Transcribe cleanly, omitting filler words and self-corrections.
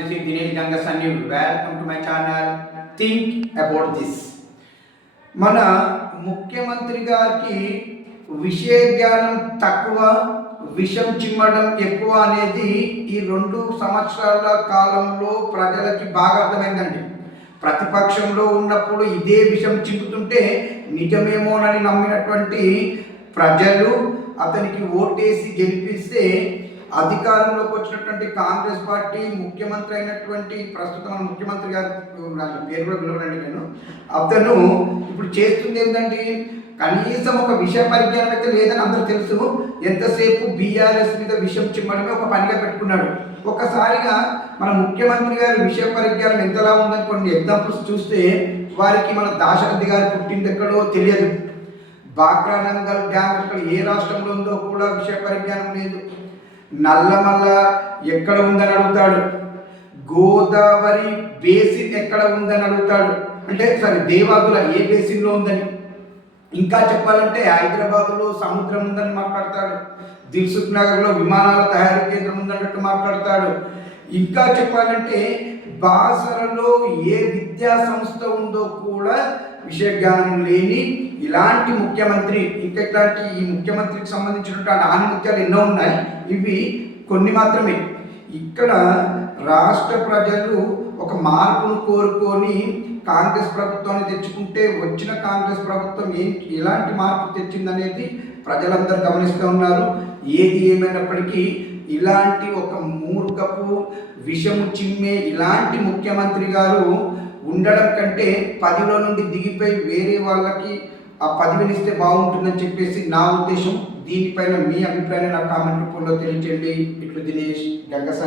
this is Dinesh Gangasani. Welcome to my channel. Think about this. మన ముఖ్యమంత్రి గారికి విషయ జ్ఞానం తక్కువ, విషం చిమ్మడం ఎక్కువ అనేది ఈ 2 సంవత్సరాల కాలంలో ప్రజలకి బాగా అర్థమైందండి. ప్రతిపక్షంలో ఉన్నప్పుడు ఇదే విషం చిమ్ముతుంటే నిజమేమోనని నమ్మినటువంటి ప్రజలు అతనికి ఓటేసి గెలిపిస్తే అధికారంలోకి వచ్చినటువంటి కాంగ్రెస్ పార్టీ ముఖ్యమంత్రి అయినటువంటి ప్రస్తుతం ముఖ్యమంత్రి గారు పేరు కూడా పిలవనండి నేను, అతను ఇప్పుడు చేస్తుంది ఏంటంటే కనీసం ఒక విషయ పరిజ్ఞానం అయితే లేదని అందరూ తెలుసు. ఎంతసేపు బీఆర్ఎస్ మీద విషయం చిమ్మడమే ఒక పనిగా పెట్టుకున్నాడు. ఒక్కసారిగా మన ముఖ్యమంత్రి గారి విషయ పరిజ్ఞానం ఎంతలా ఉందని కొన్ని ఎగ్జాంపుల్స్ చూస్తే వారికి మన దాశరథి గారు పుట్టింది ఎక్కడో తెలియదు, బాక్రానంగల్ డ్యామ్ ఎక్కడ ఏ రాష్ట్రంలో ఉందో కూడా విషయ పరిజ్ఞానం లేదు. నల్లమల్ల ఎక్కడ ఉందని అడుగుతాడు, గోదావరి బేసిన్ ఎక్కడ ఉందని అడుగుతాడు, అంటే సరే దేవాదుల ఏ బేసిన్లో ఉందని. ఇంకా చెప్పాలంటే హైదరాబాద్లో సముద్రం ఉందని మాట్లాడతాడు, దిల్సుఖ్ నగర్లో విమానాల తయారీ కేంద్రం ఉందన్నట్టు మాట్లాడతాడు. ఇంకా చెప్పాలంటే బాసరలో ఏ విద్యా సంస్థ ఉందో కూడా విషయ జ్ఞానం లేని ఇలాంటి ముఖ్యమంత్రి, ఇంకా ఇట్లాంటి ఈ ముఖ్యమంత్రికి సంబంధించినటువంటి ఆనిముత్యాలు ఎన్నో ఉన్నాయి, ఇవి కొన్ని మాత్రమే. ఇక్కడ రాష్ట్ర ప్రజలు ఒక మార్పును కోరుకొని కాంగ్రెస్ ప్రభుత్వాన్ని తెచ్చుకుంటే వచ్చిన కాంగ్రెస్ ప్రభుత్వం ఎలాంటి మార్పు తెచ్చిందనేది ప్రజలందరూ గమనిస్తూ ఉన్నారు. ఏది ఏమైనప్పటికీ ఇలాంటి ఒక మూర్ఖపు విషము చిమ్మే ఇలాంటి ముఖ్యమంత్రి గారు ఉండడం కంటే 10లో నుండి దిగిపోయి వేరే వాళ్ళకి ఆ పదవినిస్తే బాగుంటుందని చెప్పేసి నా ఉద్దేశం. దీనిపైన మీ అభిప్రాయాన్ని నా కామెంట్ రూపంలో తెలియచేయండి. ఇట్లు దినేష్ గంగసాని.